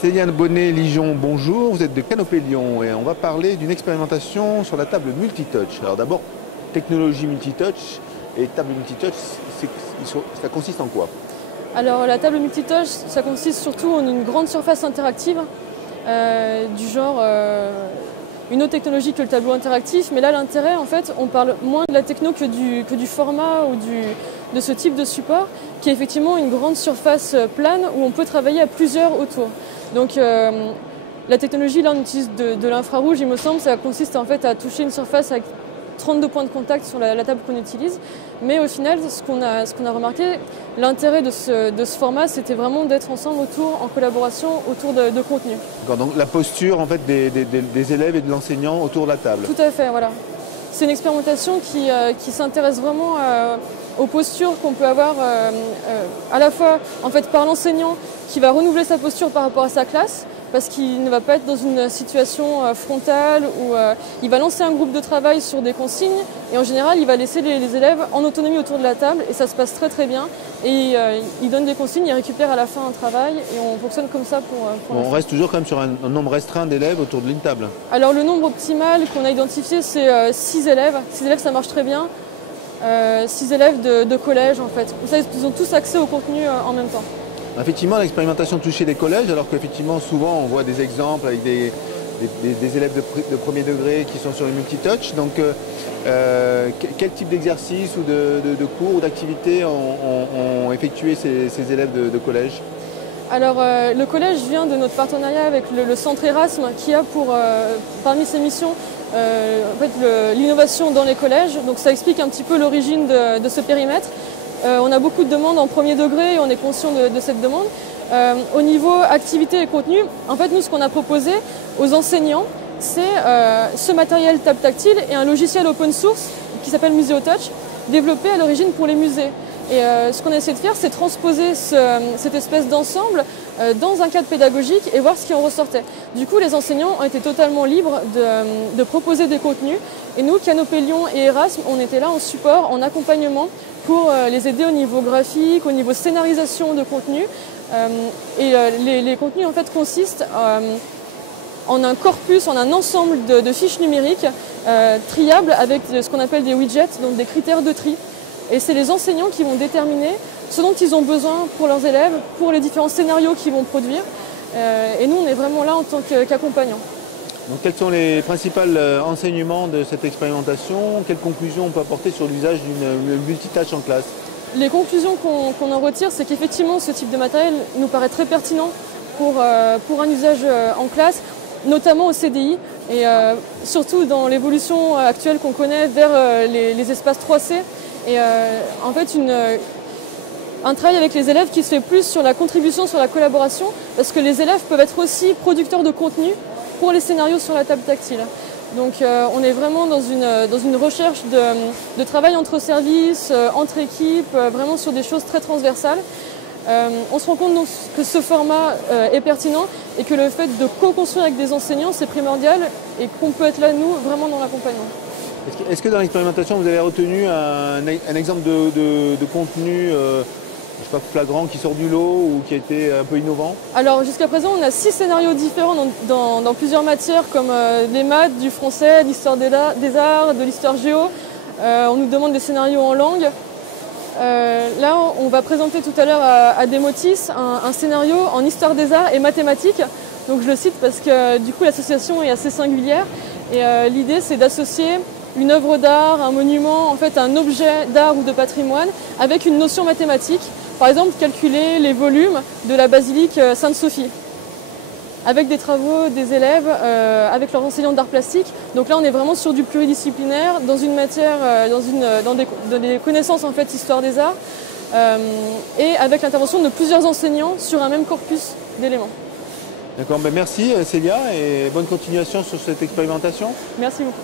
Céliane Bonnet-Lijon, bonjour, vous êtes de Canopée Lyon et on va parler d'une expérimentation sur la table multitouch. Alors d'abord, technologie multitouch et table multitouch, ça consiste en quoi? Alors la table multitouch, ça consiste surtout en une grande surface interactive, du genre une autre technologie que le tableau interactif, mais là l'intérêt en fait, on parle moins de la techno que du format ou de ce type de support, qui est effectivement une grande surface plane où on peut travailler à plusieurs autour. Donc la technologie, là on utilise de l'infrarouge, il me semble, ça consiste en fait à toucher une surface avec 32 points de contact sur la table qu'on utilise. Mais au final, ce qu'on a remarqué, l'intérêt de ce format, c'était vraiment d'être ensemble en collaboration autour de contenu. Donc la posture en fait, des élèves et de l'enseignant autour de la table. Tout à fait, voilà. C'est une expérimentation qui s'intéresse vraiment aux postures qu'on peut avoir à la fois en fait, par l'enseignant qui va renouveler sa posture par rapport à sa classe, parce qu'il ne va pas être dans une situation frontale où il va lancer un groupe de travail sur des consignes et en général il va laisser les élèves en autonomie autour de la table et ça se passe très très bien et il donne des consignes, il récupère à la fin un travail et on fonctionne comme ça pour on reste toujours quand même sur un nombre restreint d'élèves autour de l'une table. Alors le nombre optimal qu'on a identifié c'est 6 élèves. 6 élèves ça marche très bien. 6 élèves de collège en fait. Ça, ils ont tous accès au contenu en même temps. Effectivement, l'expérimentation touchait les collèges, alors qu'effectivement, souvent, on voit des exemples avec des élèves de premier degré qui sont sur les multitouch. Donc, quel type d'exercice ou de cours ou d'activités ont effectué ces élèves de collège? Alors, le collège vient de notre partenariat avec le centre Erasme, qui a parmi ses missions, en fait, l'innovation dans les collèges. Donc, ça explique un petit peu l'origine de ce périmètre. On a beaucoup de demandes en premier degré et on est conscient de cette demande. Au niveau activité et contenu, en fait, nous, ce qu'on a proposé aux enseignants, c'est ce matériel table tactile et un logiciel open source qui s'appelle MuseoTouch, développé à l'origine pour les musées. Et ce qu'on a essayé de faire, c'est transposer cette espèce d'ensemble dans un cadre pédagogique et voir ce qui en ressortait. Du coup, les enseignants ont été totalement libres de proposer des contenus. Et nous, Canopée Lyon et Erasme, on était là en support, en accompagnement pour les aider au niveau graphique, au niveau scénarisation de contenu. Les contenus en fait consistent en un corpus, en un ensemble de fiches numériques triables avec ce qu'on appelle des widgets, donc des critères de tri. Et c'est les enseignants qui vont déterminer ce dont ils ont besoin pour leurs élèves, pour les différents scénarios qu'ils vont produire. Et nous, on est vraiment là en tant qu'accompagnants. Donc, quels sont les principaux enseignements de cette expérimentation? Quelles conclusions on peut apporter sur l'usage d'une multitâche en classe? Les conclusions qu'on en retire, c'est qu'effectivement, ce type de matériel nous paraît très pertinent pour un usage en classe, notamment au CDI, et surtout dans l'évolution actuelle qu'on connaît vers les espaces 3C. Et en fait, un travail avec les élèves qui se fait plus sur la contribution, sur la collaboration, parce que les élèves peuvent être aussi producteurs de contenu pour les scénarios sur la table tactile. Donc on est vraiment dans une recherche de travail entre services, entre équipes, vraiment sur des choses très transversales. On se rend compte donc que ce format est pertinent et que le fait de co-construire avec des enseignants, c'est primordial et qu'on peut être là, nous, vraiment dans l'accompagnement. Est-ce que dans l'expérimentation, vous avez retenu un exemple de contenu je sais pas, flagrant qui sort du lot ou qui a été un peu innovant? Alors jusqu'à présent, on a 6 scénarios différents dans plusieurs matières comme des maths, du français, de l'histoire des arts, de l'histoire géo. On nous demande des scénarios en langue. Là, on va présenter tout à l'heure à Demotis un scénario en histoire des arts et mathématiques. Donc je le cite parce que du coup l'association est assez singulière. Et l'idée, c'est d'associer une œuvre d'art, un monument, en fait un objet d'art ou de patrimoine avec une notion mathématique. Par exemple, calculer les volumes de la basilique Sainte-Sophie avec des travaux des élèves, avec leurs enseignants d'art plastique. Donc là, on est vraiment sur du pluridisciplinaire, dans une matière, dans des connaissances en fait histoire des arts, et avec l'intervention de plusieurs enseignants sur un même corpus d'éléments. D'accord, ben merci Célia et bonne continuation sur cette expérimentation. Merci beaucoup.